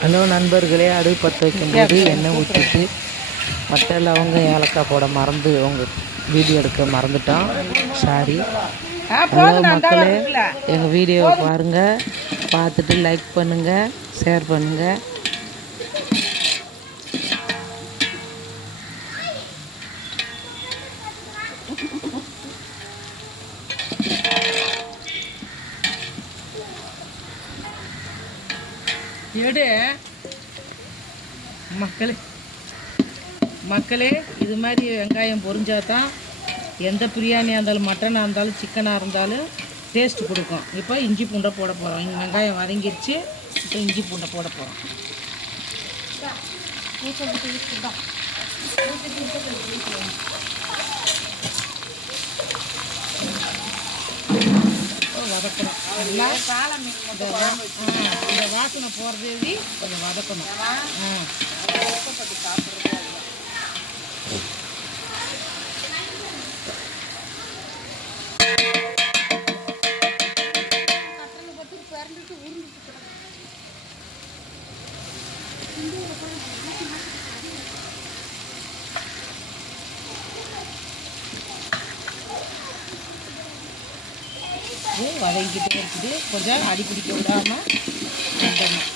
Hello நண்பர்களே, அடுப்பு பற்ற வைக்கும்போது எண்ணெய் ஊற்றிட்டு பட்டை லவங்கம் ஏலக்காய் போட மறந்து வீடியோ எடுக்க மறந்துட்டோம். சாரி. ஹலோ மக்களே, எங்கள் வீடியோவை பாருங்கள், பார்த்துட்டு லைக் பண்ணுங்கள், ஷேர் பண்ணுங்கள். எடு மக்களே, இது மாதிரி வெங்காயம் பொரிஞ்சாதான் எந்த பிரியாணியாக இருந்தாலும், மட்டனாக இருந்தாலும், சிக்கனாக இருந்தாலும் டேஸ்ட் கொடுக்கும். இப்போ இஞ்சி பூண்டை போட போகிறோம். இங்கே வெங்காயம் வதங்கிடுச்சு. இப்போ இஞ்சி பூண்டை போட போகிறோம். வதக்கணும். நல்லா இந்த வாசனை போகிறதே கொஞ்சம் வதக்கணும். வதங்கிட்டே இருக்குது. கொஞ்சம் அடி பிடிக்க விடாமல் வந்துடணும்.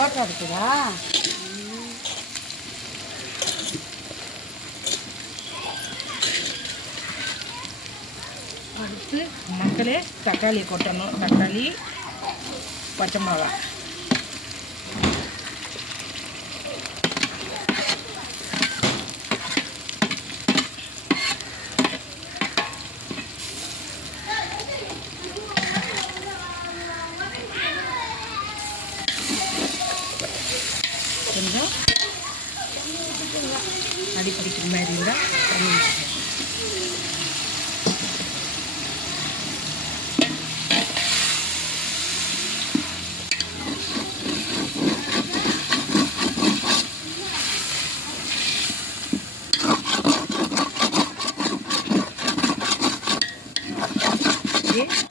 ஓட்டா இருக்குதா? அடுத்து மக்களே தக்காளி கொட்டணும். தக்காளி, பச்சை மிளகா. கொஞ்சம் அடி பிடிக்கிற மாதிரி இருந்தால் தண்ணி ஊற்றிக்கணும்.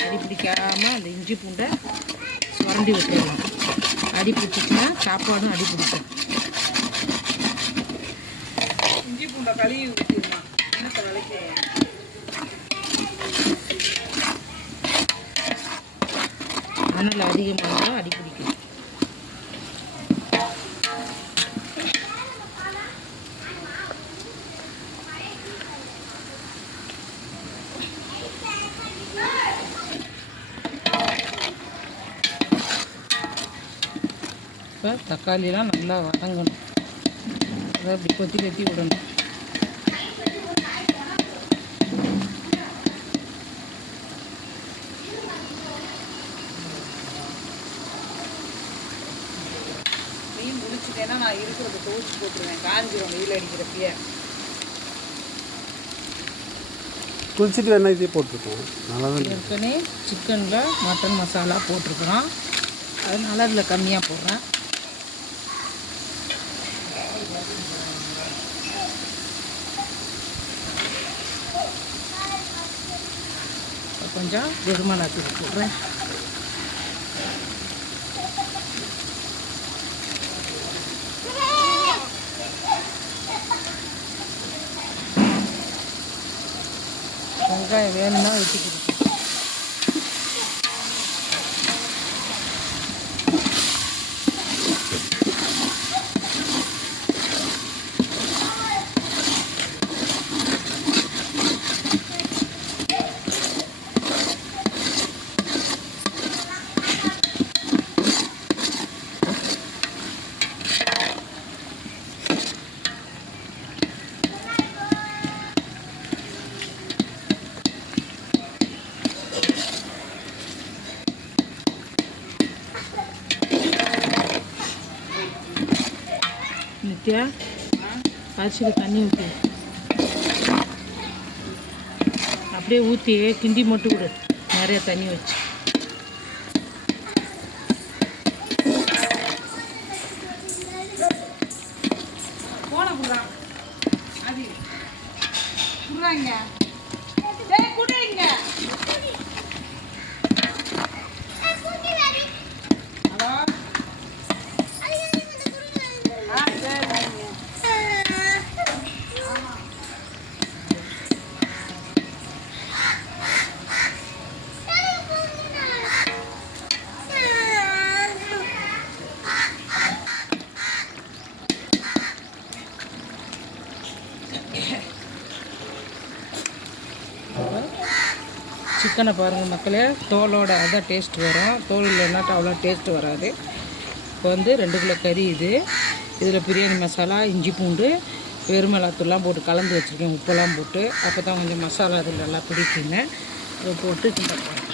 அடி பிடிக்காமல் அந்த இஞ்சி பூண்டை சுரண்டி விட்டுடலாம். அடி பிடிச்சிச்சுன்னா சாப்பாடும் அடி பிடிக்கும். இஞ்சி பூண்டை கழுவி ஊற்றிடலாம். என்னத்தை விலைக்கு மணல் அதிகமாக அடி பிடிக்கும். இப்போ தக்காளிலாம் நல்லா வதங்கணும். அதை அப்படி கொத்தி விடணும். மீன் முடிச்சுட்டேன்னா நான் இருக்கிறத தோச்சு போட்டுருவேன். காஞ்சிரும் வெயில் அடிக்கிறப்பயே. குளிச்சுட்டு வேணா இதே போட்டிருக்கோம். நல்லா தான் ஏற்கனவே சிக்கனில் மட்டன் மசாலா போட்டிருக்கிறோம். அதனால அதில் கம்மியாக போடுறேன். கொஞ்சம் வெறுமனாக்கு போடுறேன். வெங்காயம் வேணும்னா வெட்டிக்கிட்டு நித்யா காய்ச்சிக்கு தண்ணி ஊற்றி அப்படியே ஊற்றி கிண்டி மட்டும் விடு. நிறைய தண்ணி வச்சு போன குடுறாங்க. அது குடுறாங்க. குடுறீங்க சிக்கனை பாருங்கள் மக்களே, தோலோட அதான் டேஸ்ட் வரும். தோல் இல்லைன்னாட்டு அவ்வளோ டேஸ்ட்டு வராது. இப்போ வந்து 2 கிலோ கறி இது. இதில் பிரியாணி மசாலா, இஞ்சி பூண்டு, வெறுமிளகாத்தூள்லாம் போட்டு கலந்து வச்சுருக்கேன், உப்பெல்லாம் போட்டு. அப்போ தான் கொஞ்சம் மசாலா அதில் நல்லா பிடிக்குங்க. அதை போட்டு கிண்ட போகிறேன்.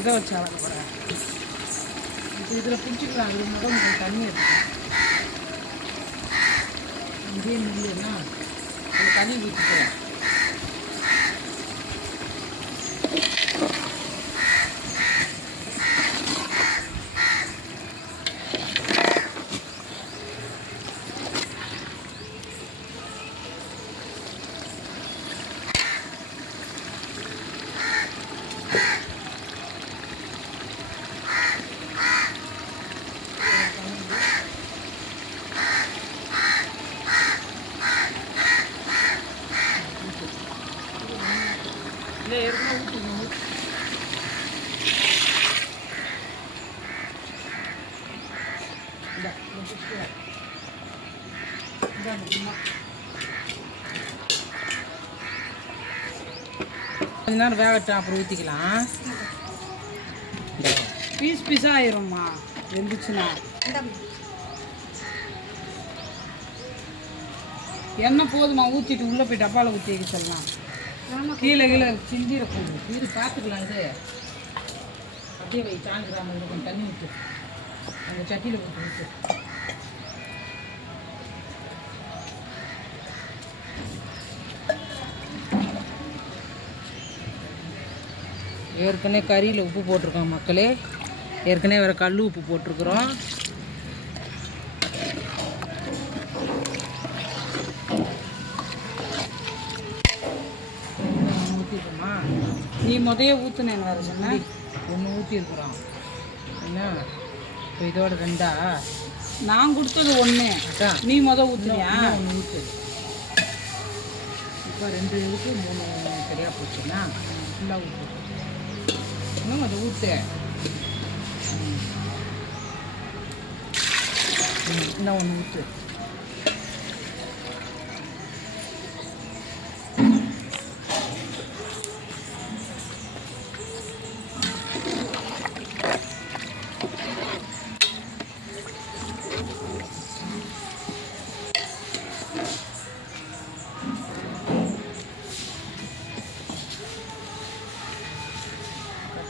எதை வச்சு வளர்க்க போகிறேன் இப்போ இதில் பிடிச்சிக்கலாம். இது மட்டும் உங்களுக்கு தண்ணி எடுத்துக்கலாம். இதே முடியலன்னா அந்த தண்ணி ஊற்றிக்கிறேன். இல்லை ஏற்கனவே ஊற்றிக்கணும். கொஞ்ச நேரம் வேகட்டும், அப்புறம் ஊற்றிக்கலாம். பீஸ் பீஸாக ஆயிரும்மா வெந்துச்சுன்னா. எண்ணெய் போதுமா, ஊற்றிட்டு உள்ளே போய் டப்பாவில் ஊற்றி வைக்க சொல்லலாம். கீழே சிந்திடக்கூடாது. இது பார்த்துக்கலாம். இது அப்படியே வை, சாஞ்சிடாமல் இருக்கும். தண்ணி ஊற்று, அந்த சட்டியில் ஊற்று. ஏற்கனவே கறியில் உப்பு போட்டிருக்கோம் மக்களே. ஏற்கனவே வேறு கல் உப்பு போட்டிருக்குறோம். ஊற்றிருக்கோமா? நீ முதைய ஊற்றுனேன்னு வேறு சொன்ன. ஒன்று ஊற்றிருக்குறோம் என்ன? இப்போ இதோட 2ஆ? நான் கொடுத்தது 1. அதான் நீ ஊற்றுனியா? 1 ஊற்று. இப்போ 2 இதுக்கு 3 சரியாக போச்சுன்னா ஃபுல்லாக ஊற்று. இன்னும் அதை ஊற்று. இன்னும் 1 ஊற்று.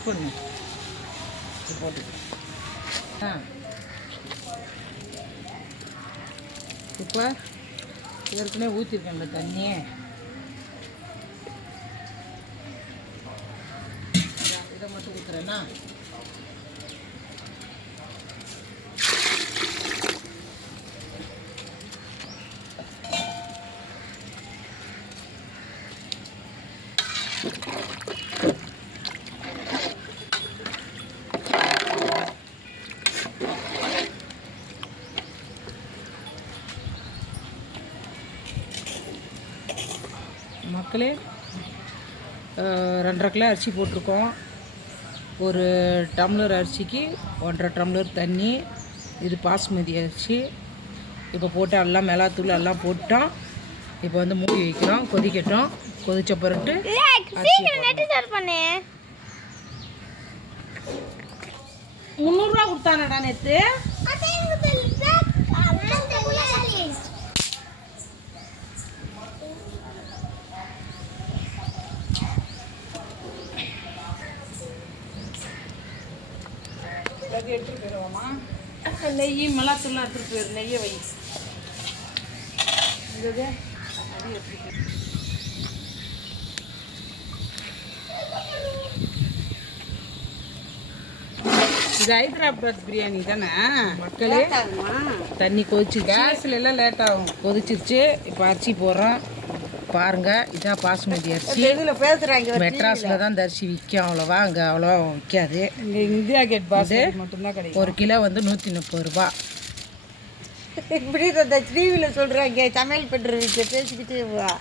பண்ணு போட்டு இப்போ ஏற்கனவே ஊற்றிருக்கேன்ல தண்ணி. இதை மட்டும் ஊற்றுறேன்னா மக்களே 2.5 கிலோ அரிசி போட்டிருக்கோம். ஒரு டம்ளர் அரிசிக்கு 1.5 டம்ளர் தண்ணி. இது பாஸ்மதி அரிசி. இப்போ போட்டு எல்லாம் மிளகாத்தூள் எல்லாம் போட்டோம். இப்போ வந்து மூடி வைக்கிறோம், கொதிக்கட்டும். கொதிச்ச பிறகு 300 ரூபா கொடுத்தானடா நேற்று. எடுத்துகிட்டு போயிடுவோமா? நெய் மிளகாத்தூள்லாம் எடுத்துகிட்டு போயிடும். நெய்யை வை. இது அது எடுத்துகிட்டு இது ஹைதராபாத் பிரியாணி தானே மக்களே. தண்ணி கொதிச்சு கேஸில் எல்லாம் லேட் ஆகும். கொதிச்சிருச்சு. இப்போ அரிசி போடுறோம் பாருங்க. இதான் பாஸ்மதி அரிசி. இதில் பேசுகிறாங்க மெட்ராஸில் தான் இந்த அரிசி விற்கும். அவ்வளோவா அங்கே அவ்வளோவா விற்காது. இங்கே இந்தியா கேட் பாஸ் மட்டும்தான் கிடைக்கும். 1 கிலோ வந்து 130 ரூபா. இப்படி இந்த டிவியில் சொல்கிறாங்க. சமையல் பண்ணுறதுக்கு பேசிக்கிட்டு வா.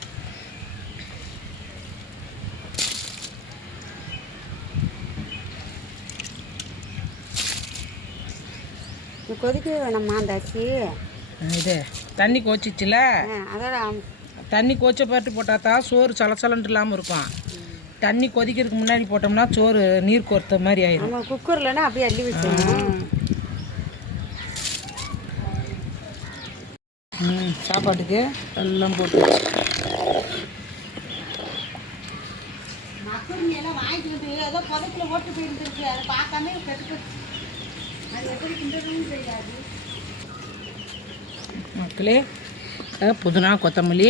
கொதிக்க வேணாம்மா அந்த அரிசி. இது தண்ணி கோச்சிச்சுல, அதோட தண்ணி கோச்ச பாட்டு போட்டால் தான் சோறு சலசலன்ட்டு இல்லாமல் இருக்கும். தண்ணி கொதிக்கிறதுக்கு முன்னாடி போட்டோம்னா சோறு நீர் கோர்த்த மாதிரி ஆயிடும். நம்ம குக்கர்லன்னா அப்படியே அள்ளி வச்சிடணும். சாப்பாட்டுக்கு எல்லாம் போட்டு வாங்கிட்டு வந்து ஏதோ புதத்துல ஓட்டு போயிருந்துருக்கு. அதை பார்க்காம கெட்டு அது எப்படி கிண்டதும் தெரியாது. மக்களே புதினா கொத்தமல்லி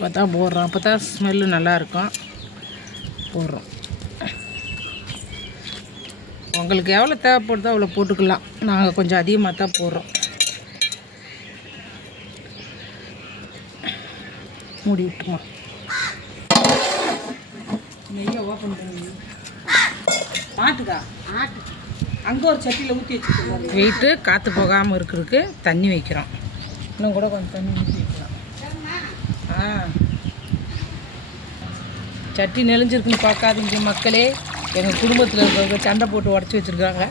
பார்த்தா போடுறோம். அப்போ தான் ஸ்மெல்லு நல்லாயிருக்கும். போடுறோம். உங்களுக்கு எவ்வளோ தேவைப்படுதோ அவ்வளோ போட்டுக்கலாம். நாங்கள் கொஞ்சம் அதிகமாக தான் போடுறோம். மூடி விட்டுமா. நெய்யை ஓப்பன் பண்ணி ஆட்டுக்கா அங்கே ஒரு சட்டியில் ஊற்றி வச்சுருக்கோம். வெயிட்டு காற்று போகாமல் இருக்கிறதுக்கு தண்ணி வைக்கிறோம். இன்னும் கூட கொஞ்சம் தண்ணி ஊற்றி வைக்கலாம். சட்டி நெளிஞ்சிருக்குன்னு பார்க்காதீங்க மக்களே. எங்கள் குடும்பத்தில் இருக்கிறவங்க சண்டை போட்டு உடச்சி வச்சுருக்காங்க.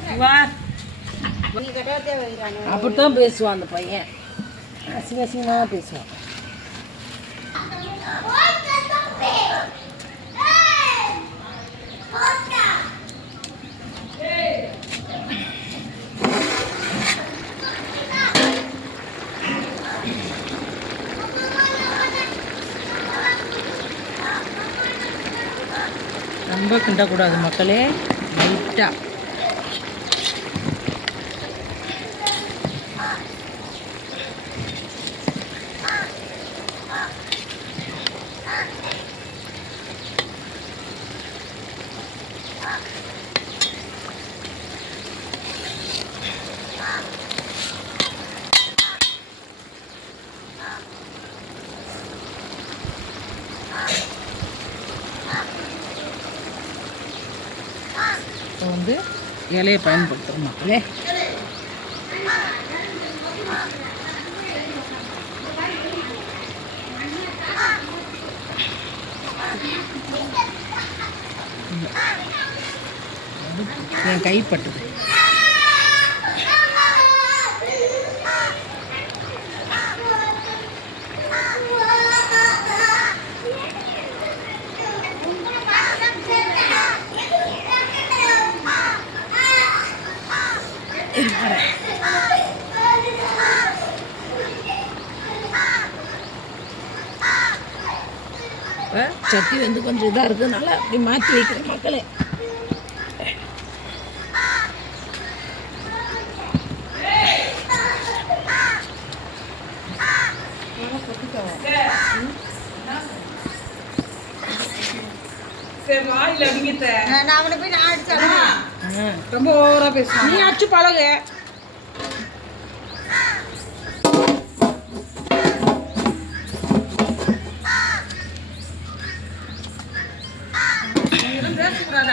அப்படித்தான் பேசுவான் அந்த பையன். அசிங்கமாக பேசுவான். ரொம்ப கிண்டக்கூடாது மக்களே. லைட்டாக வந்து இலையை பயன்படுத்துகிறோம் மக்களே. என் கைப்பட்டது. சட்டி வந்து கொஞ்சம் இதாக இருக்கிறதுனால அப்படி மாற்றி வைக்கிறேன் மக்களே. ரொம்ப ஓவரா பேசுறேன். நீ அடிச்சு பழகு.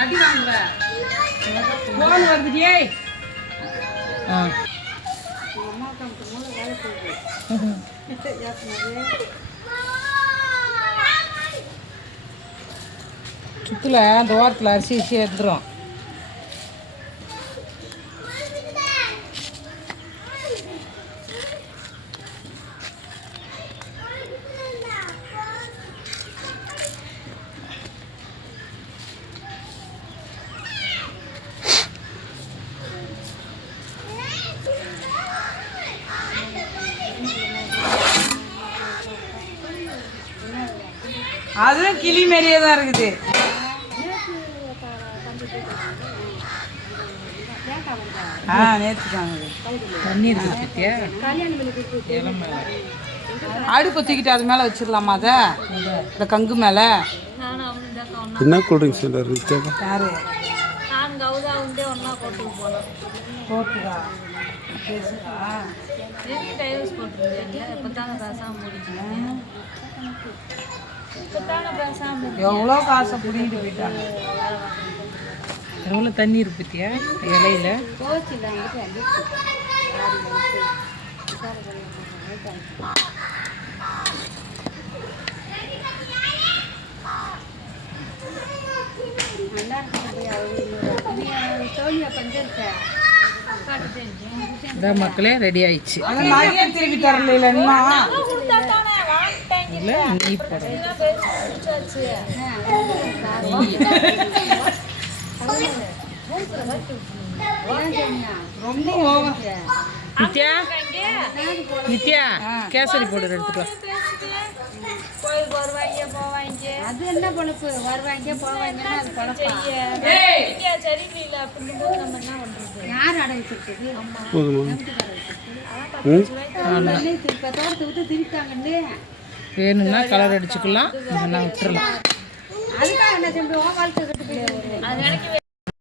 அடி வாங்க போன் வருதுடியே. சுத்துல அந்த ஓரத்தில் அரிசி எடுத்துரும். அதுவும் கிளி மாரியே தான் இருக்குது. தண்ணி அடுப்பு தூக்கிட்டு அது மேலே வச்சிடலாமா? அதை இந்த கங்கு மேலே என்ன கூல்ட்ரிங்க்ஸ் இருந்துச்சு? யாரு போட்டுக்கா எவ்வளோ காசை பிடிக்கிட்டு போயிட்டாங்க. எவ்வளோ தண்ணி இருப்பத்தியா இலையில. சோனியா பண்ணிருக்க இதான் மக்களே ரெடி ஆயிடுச்சு. திருப்பி தரல இல்லைன்னா இல்லை நெய் போடணும். ரொம்ப ஓவர். நித்யா நித்யா கேசரி பவுடர் எடுத்துட்டு வா. அது என்ன பொழப்பு? வருவாங்க போவாங்கன்னா அது பொழப்பா? யார் அடை வச்சிருக்குது? போதுமா? தோட்டத்தை விட்டு திருட்டாங்கன்னு வேணும்னா கலர் அடிச்சுக்கலாம், இல்லைன்னா விட்டுறலாம். அதுக்காக என்ன செஞ்சு வாழ்க்கை கட்டுப்படி